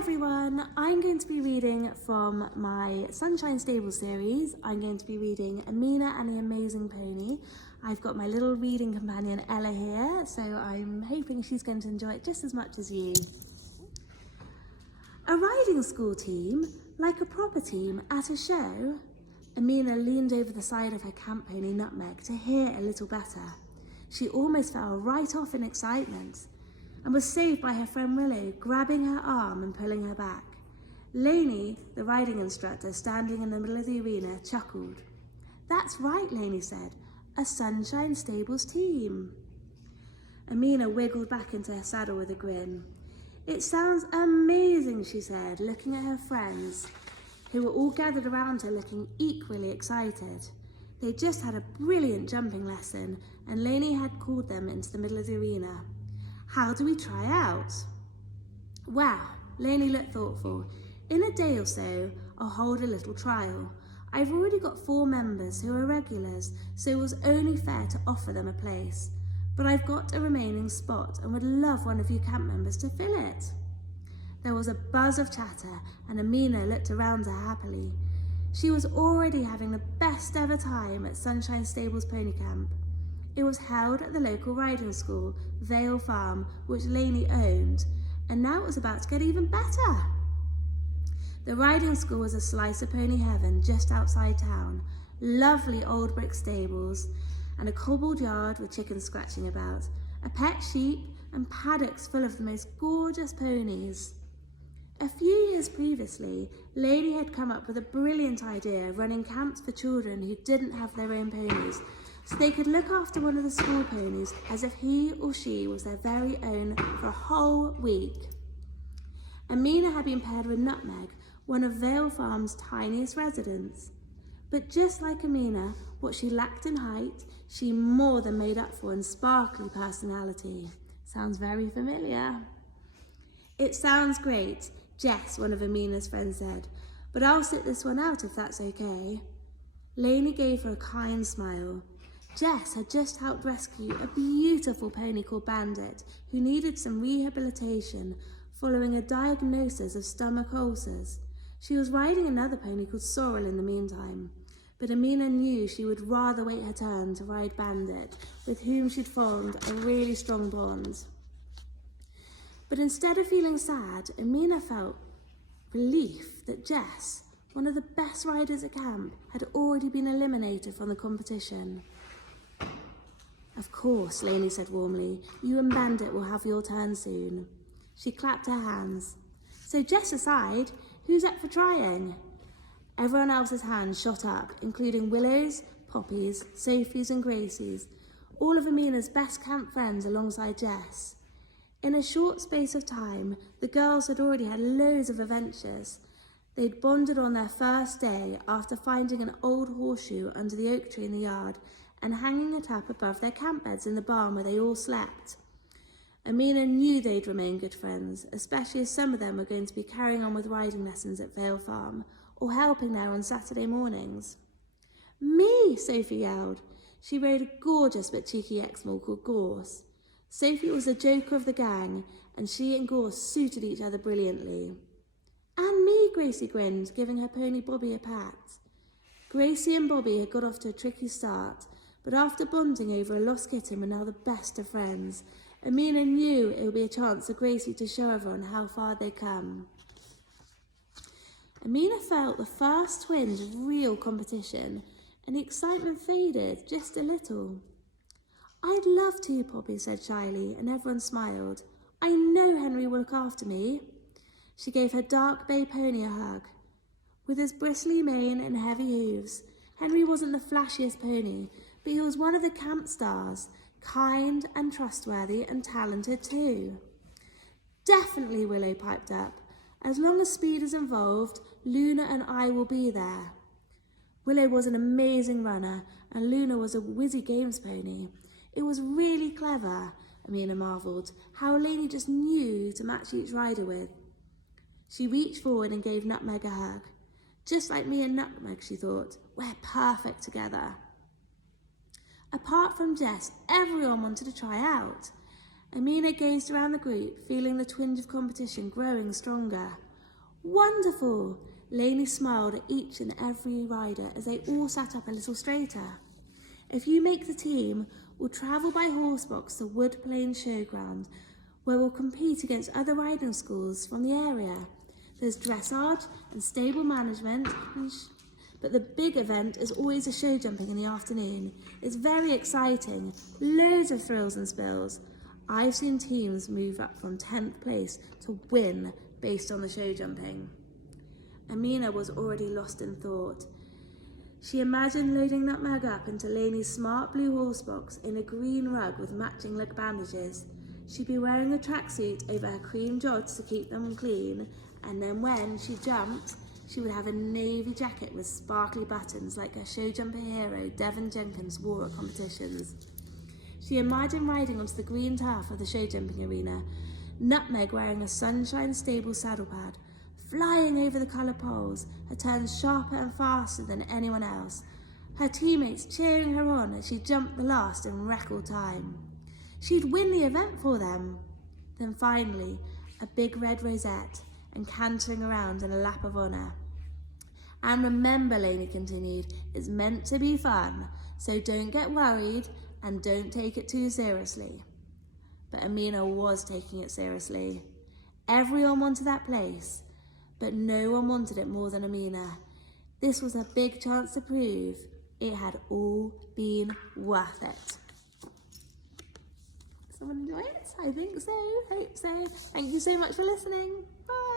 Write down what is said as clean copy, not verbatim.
everyone, I'm going to be reading from my Sunshine Stable series. I'm going to be reading Amina and the Amazing Pony. I've got my little reading companion Ella here, so I'm hoping she's going to enjoy it just as much as you. A riding school team, like a proper team at a show. Amina leaned over the side of her camp pony Nutmeg to hear a little better. She almost fell right off in excitement and was saved by her friend Willow grabbing her arm and pulling her back. Lainey, the riding instructor standing in the middle of the arena, chuckled. "That's right," Lainey said, "a Sunshine Stables team." Amina wiggled back into her saddle with a grin. "It sounds amazing," she said, looking at her friends, who were all gathered around her looking equally excited. They just had a brilliant jumping lesson and Lainey had called them into the middle of the arena. "How do we try out?" "Well," Lainey looked thoughtful, "in a day or so, I'll hold a little trial. I've already got 4 members who are regulars, so it was only fair to offer them a place. But I've got a remaining spot and would love one of you camp members to fill it." There was a buzz of chatter and Amina looked around her happily. She was already having the best ever time at Sunshine Stables Pony Camp. It was held at the local riding school, Vale Farm, which Lainey owned, and now it was about to get even better. The riding school was a slice of pony heaven just outside town, lovely old brick stables, and a cobbled yard with chickens scratching about, a pet sheep, and paddocks full of the most gorgeous ponies. A few years previously, Lainey had come up with a brilliant idea of running camps for children who didn't have their own ponies, so they could look after one of the school ponies as if he or she was their very own for a whole week. Amina had been paired with Nutmeg, one of Vale Farm's tiniest residents. But just like Amina, what she lacked in height, she more than made up for in sparkly personality. Sounds very familiar. "It sounds great," Jess, one of Amina's friends, said, "but I'll sit this one out if that's okay." Lainey gave her a kind smile. Jess had just helped rescue a beautiful pony called Bandit who needed some rehabilitation following a diagnosis of stomach ulcers. She was riding another pony called Sorrel in the meantime, but Amina knew she would rather wait her turn to ride Bandit, with whom she'd formed a really strong bond. But instead of feeling sad, Amina felt relief that Jess, one of the best riders at camp, had already been eliminated from the competition. "Of course," Lainey said warmly, "you and Bandit will have your turn soon." She clapped her hands. "So Jess aside, who's up for trying?" Everyone else's hands shot up, including Willow's, Poppy's, Sophie's and Gracie's, all of Amina's best camp friends alongside Jess. In a short space of time, the girls had already had loads of adventures. They'd bonded on their first day after finding an old horseshoe under the oak tree in the yard and hanging it up above their camp beds in the barn where they all slept. Amina knew they'd remain good friends, especially as some of them were going to be carrying on with riding lessons at Vale Farm or helping there on Saturday mornings. "Me!" Sophie yelled. She rode a gorgeous but cheeky Exmoor called Gorse. Sophie was the joker of the gang, and she and Gorse suited each other brilliantly. "And me," Gracie grinned, giving her pony Bobby a pat. Gracie and Bobby had got off to a tricky start, but after bonding over a lost kitten were now the best of friends. Amina knew it would be a chance for Gracie to show everyone how far they'd come. Amina felt the first twinge of real competition, and the excitement faded just a little. "I'd love to," Poppy said shyly, and everyone smiled. "I know Henry will look after me." She gave her dark bay pony a hug. With his bristly mane and heavy hooves, Henry wasn't the flashiest pony, but he was one of the camp stars, kind and trustworthy and talented too. "Definitely," Willow piped up. "As long as speed is involved, Luna and I will be there." Willow was an amazing runner, and Luna was a whizzy games pony. It was really clever, Amina marvelled, how Lainey just knew to match each rider with. She reached forward and gave Nutmeg a hug. "Just like me and Nutmeg," she thought. "We're perfect together." Apart from Jess, everyone wanted to try out. Amina gazed around the group, feeling the twinge of competition growing stronger. Wonderful! Lainey smiled at each and every rider as they all sat up a little straighter. If you make the team, we'll travel by horsebox to Wood Plains Showground, where we'll compete against other riding schools from the area. There's dressage and stable management, but the big event is always a show jumping in the afternoon. It's very exciting, loads of thrills and spills. I've seen teams move up from 10th place to win based on the show jumping. Amina was already lost in thought. She imagined loading Nutmeg up into Lainey's smart blue horsebox in a green rug with matching leg bandages. She'd be wearing a tracksuit over her cream jods to keep them clean, and then when she jumped, she would have a navy jacket with sparkly buttons like her show jumper hero Devon Jenkins wore at competitions. She imagined riding onto the green turf of the show jumping arena, Nutmeg wearing a sunshine stable saddle pad, flying over the colour poles, her turns sharper and faster than anyone else, her teammates cheering her on as she jumped the last in record time. She'd win the event for them. Then finally, a big red rosette and cantering around in a lap of honour. And remember, Lainey continued, it's meant to be fun, so don't get worried and don't take it too seriously. But Amina was taking it seriously. Everyone wanted that place, but no one wanted it more than Amina. This was a big chance to prove it had all been worth it. Someone enjoy it? I think so. Hope so. Thank you so much for listening. Bye.